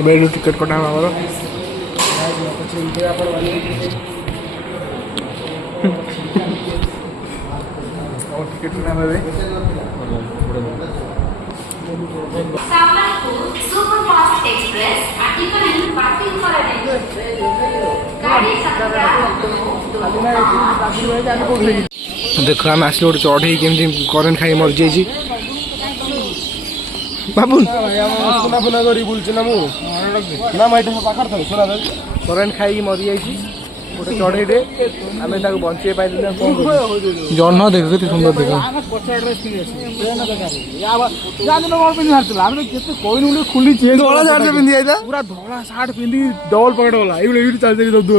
एवं टिकेट कटा आमर टिकेट सुपरफास्ट एक्सप्रेस देख आम आस गोटे चढ़ई केमी करेन्ट खाई मरी जाइए बाबुन सुना फुना करी बुलছি ना ना माइटा पाखर था सुना करेन्ट खाई मरी जाइए गोटे चढ़ईटे आम बचे पाइल जह्न देख के सुंदर देख खुली धला सार्ट पिंधि जाइए पूरा धला सार्ट पिंधि डबल पकेट वाला ये चल दब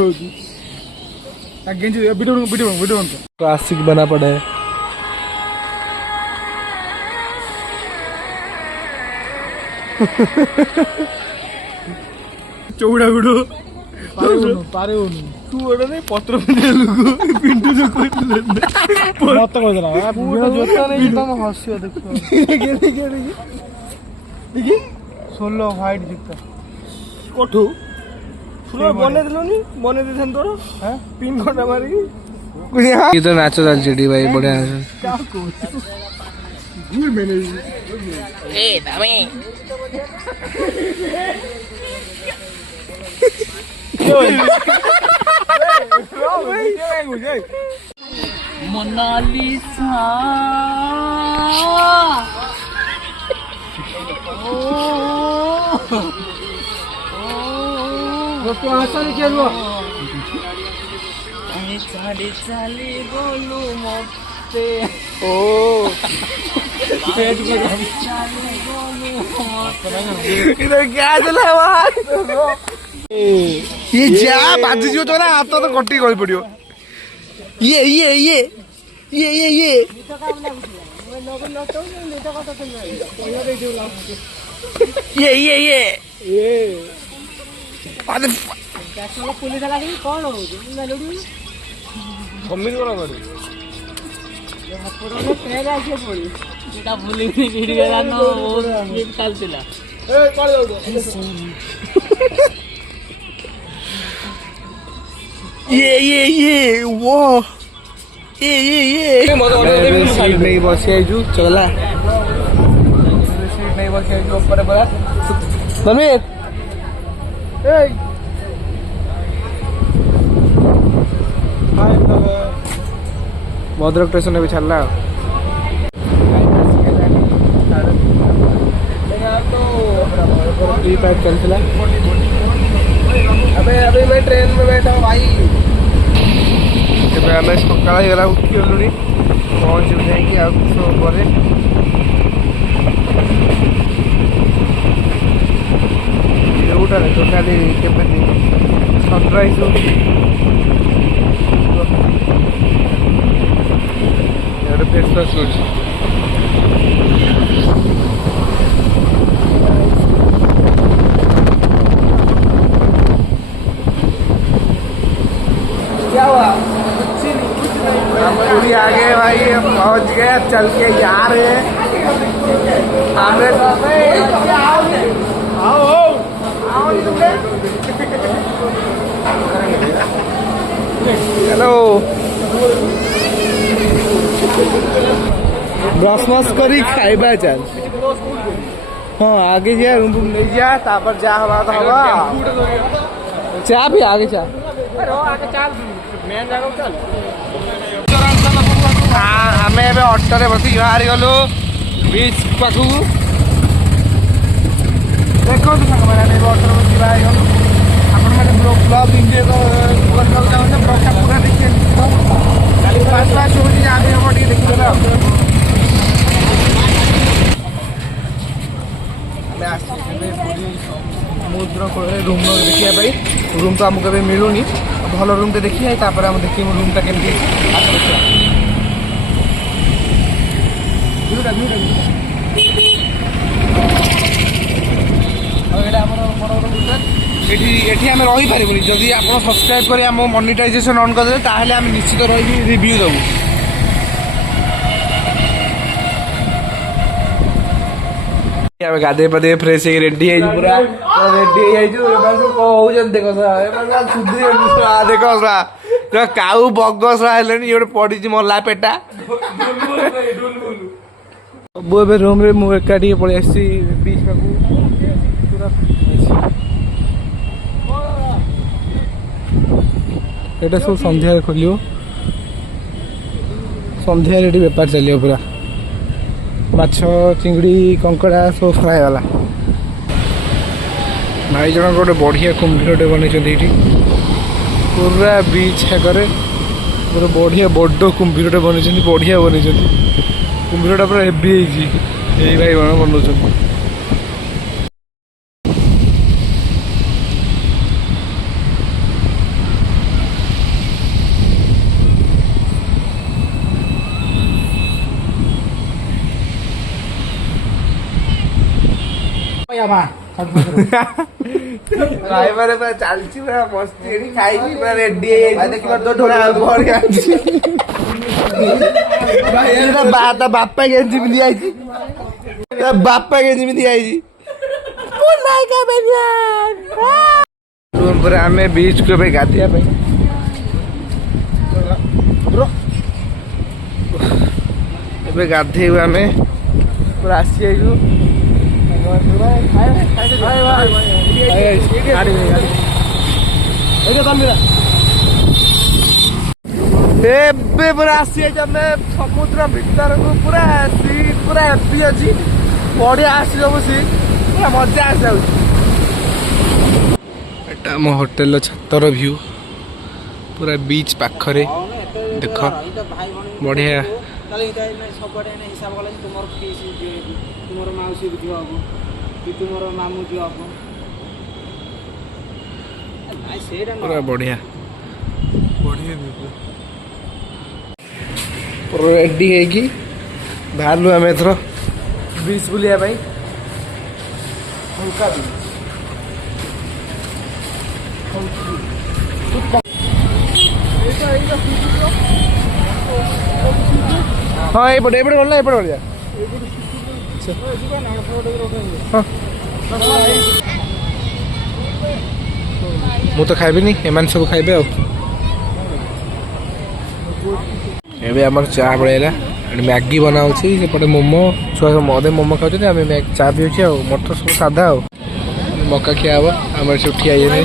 गेंजी वीडियो क्लासिक बना पड़े चौड़ा गुड़ो पारे तू ओडा नहीं पत्र पिंटू जो कोई मत कह रहा है पूरा जोता नहीं तुम हंसियो देखो देखी 16 व्हाइट जूता कोठू पूरा बने दिलोनी बने देथन तोर हैं पिन घंटा मारी ये तो नाच चलती भाई बढ़िया क्या को भूल मैंने ए दामे मोनालिसा तो आशा नहीं किया चाली चाली बोलू मते ओ पेट में इधर क्या चला आवाज ये जा बाजी जो तो ना हाथ तो कटी गई पड़ियो ये अरे पुलिस लगी कौन हो मेलोडी कमिल करा गाड़ी पुराने पहले आके पड़ी जेटा पुलिस ने वीडियो गानो वो ये चलतिला ए काले जाऊ ये वो ये सीट नहीं बस आइजु चला सीट नहीं बस आइजु ऊपर बोला समीर ए भद्रक स्टेशन भी छाड़ला चलता अभी मैं ट्रेन में बैठा हूँ भाई आम सका उठी गलु पहुँच जाएंगे आ कुछ समय पर टोटाली सनराइज फेस वाश हो क्या हुआ पूरी आगे भाई पहुंच गए चल के जा रहे हैं हेलो ब्रश मस करी खाइबा चल हाँ आगे जा रूम नहीं जा तापर जा हवा तो हवा चा भी आगे चा हाँ आम अटो बस बाहरी गलु बीच पाखु देखो साग मैंने अटो बस बाहरी गलु आपण मैंने ब्लॉग एंजॉय करना चाहते ब्लॉगटा पूरा देखिए फास्ट फास्ट हो आगे हम देखिए समुद्र कूल रूम देखा रूम तो आमको मिलूनी भल रूम तो देखिए तापर हम देखिए रूमटा केमती एठी आम रही पारूनी जदि आप सब्सक्राइब कर मोनेटाइजेशन ऑन करदे ताहले आम निश्चित रही रिव्यू देबू ଆମେ ଗାଧେଇ ପାଧେଇ ଫ୍ରେଶ ହେଇକି ରେଡି ହେଇଛୁ ପୁରା ରେଡି ହେଇଯାଇଛୁ ଏମାନେ ସବୁ କଣ ହଉଛନ୍ତି ଦେଖ ଦେଖ କାଉ ବଗ ହେଲେଣି ଇଏ ଗୋଟେ ପଡିଛି ମଲା ପେଟା ସବୁ ଏବେ ରୁମ୍ରେ ମୁଁ ଏକା ଟିକେ ପଳେଇ ଆସିଛି ବିଚ୍ ପାଖକୁ ପୁରା ଏଇଟା ସବୁ ସନ୍ଧ୍ୟାରେ ଖୋଲିବ ସନ୍ଧ୍ୟାରେ ଏଠି ବେପାର ଚାଲିବ ପୁରା ମାଛ ଚିଙ୍ଗୁଡ଼ି କଙ୍କଡ଼ା ସବୁ ଫ୍ରାଏ ହେଲା ଭାଇ ଜଣକ ଗୋଟେ ବଢ଼ିଆ କୁମ୍ଭୀରଟେ ବନେଇଛନ୍ତି ଏଇଠି ପୁରା ବିଚ୍ ଆଗରେ ଗୋଟେ ବଢ଼ିଆ ବଡ଼ କୁମ୍ଭୀରଟେ ବନେଇଛନ୍ତି ବଢ଼ିଆ ବନେଇଛନ୍ତି କୁମ୍ଭୀରଟା ପୁରା ହେଭି ହେଇଛି ଏଇ ଭାଇ ମାନେ ବନଉଛନ୍ତି ଭାଇମାନେ ପୁରା ଚାଲିଛି ପୁରା ମସ୍ତି ଏଠି ଖାଇକି ପୁରା ରେଡି ହେଇଯାଇଛି ତା ବାପା କେମିତି ପିନ୍ଧି ଯାଇଛି ତା ବାପା କେମିତି ପିନ୍ଧି ଯାଇଛି ପରେ ଆମେ ବିଚ୍କୁ ଏବେ ଗାଧେଇବା ପାଇଁ ଏବେ ଗାଧେଇବୁ ଆମେ ପୁରା ଆସିଯାଇଛୁ ଏବେ ପୁରା ଆସିଯାଇଛି ଆମେ ସମୁଦ୍ର ଭିତରକୁ ପୁରା ସିଟ୍ ପୁରା ହେଭି ଅଛି ବଢିଆ ଆସି ସବୁ ସିଟ୍ ପୁରା ମଜା ଆସିଯାଉଛି ଏଟା ଆମ ହୋଟେଲର ଛାତର ଭ୍ୟୁ ପୁରା ବିଚ୍ ପାଖରେ ଦେଖ ବଢିଆ ତୁମର ମାଉସୀ ଝିଅ ହବ କି ତୁମର ମାମୁଁ ଝିଅ ହବ ସେଇଟା ପୁରା ବଢିଆ ରେଡି ହେଇକି ବାହାରିଲୁ ଆମେ ଏଥର ବିଚ୍ ବୁଲିବା ପାଇଁ ହଁ ଏପଟେ ଏପଟେ ଗଲା ଏପଟେ ବଢିଆ ମୁଁ ତ ଖାଇବିନି ଏମାନେ ସବୁ ଖାଇବେ ଆଉ ଏବେ ଆମର ଚା ପଳେଇଲା ମ୍ୟାଗି ବନା ହଉଛି ସେପଟେ ମୋମୋ ଛୁଆ ସବୁ ଅଧେ ମୋମୋ ଖାଉଛନ୍ତି ଆମେ ଚା ପିଉଛି ଆଉ ମଟର ସବୁ ସାଧା ଆଉ ମକା ଖିଆ ହବ ଆମର ସବୁ ଠିଆ ହେଇଯାଏ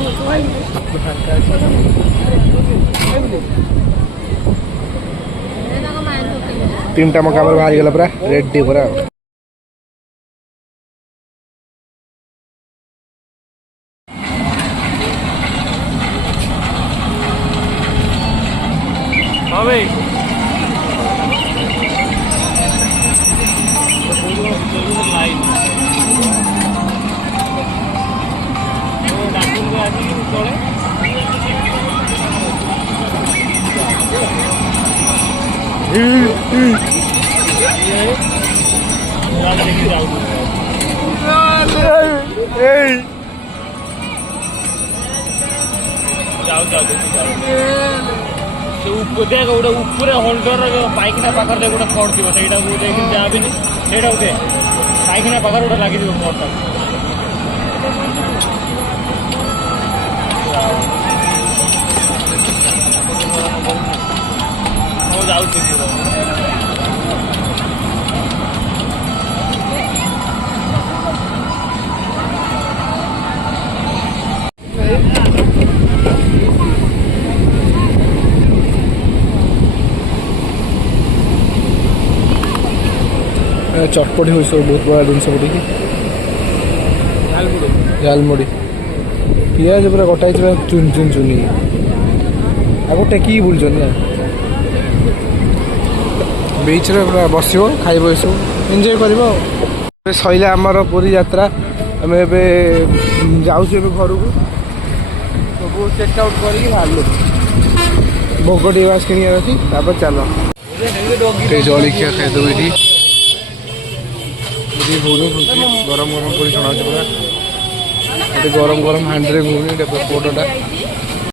ତିନିଟା ମକା ଆମର ବାହାରିଗଲା ପୁରା ରେଡି ପୁରା ଆଉ ହଁ ଭାଇ देख गोटे ऊपर होल्डर पाइखना पाखे गोटे खड़ थी से जाबी से पाइखना पाखे गोटे लगे खड़टा चटपटी हुई सब बहुत बड़ा जिन सब झालमुड़ी पिज पूरा कटा चुन चुन चुनी आगे टेक बुलूँ बीच रे पूरा बस खाइब सब एंजॉय कर सैला आमर पुरी यात्रा आम जाऊँ घर को सब चेकआउट कर भोग टे बास कि चल जलिया खाईदेव ये गरम गरम पूरी छड़ा पूरा गरम गरम हांडी में घूमी पोटटा